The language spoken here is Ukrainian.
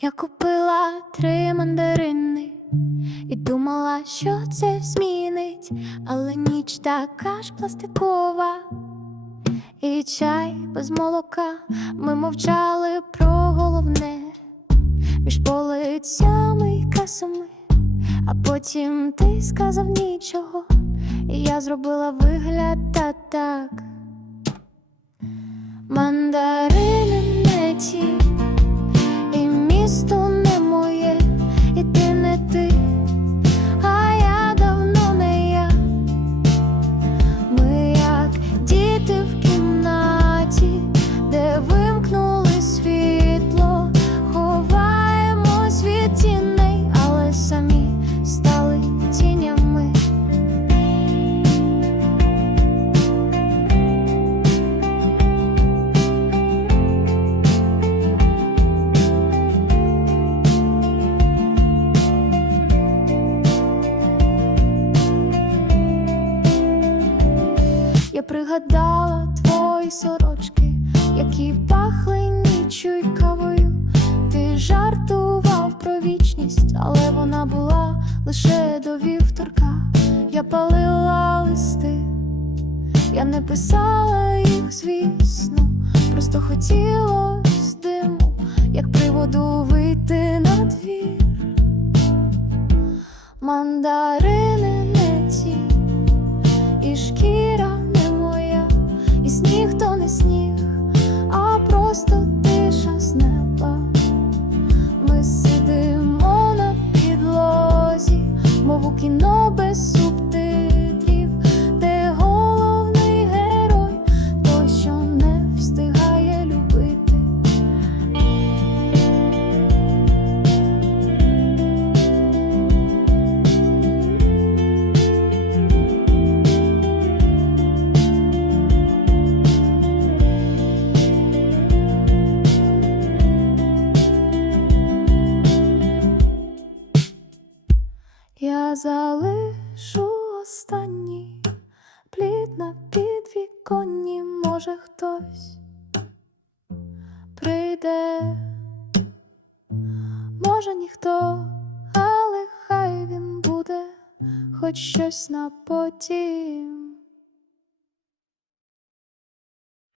Я купила три мандарини і думала, що це змінить, але ніч така ж пластикова, і чай без молока. Ми мовчали про головне. Між полицями й касами, а потім ти сказав нічого, і я зробила вигляд та так. Мандарини не ті, Я пригадала твої сорочки, які пахли ніччю й кавою. Ти жартував про вічність, але вона була лише до вівторка. Я палила листи, я не писала їх, звісно, просто хотілось диму, як приводу вийти на двір. Мандарини сніг а просто тиша з неба. Залишу останній плід на підвіконні, може хтось прийде, може ніхто, але хай він буде, хоч щось на потім.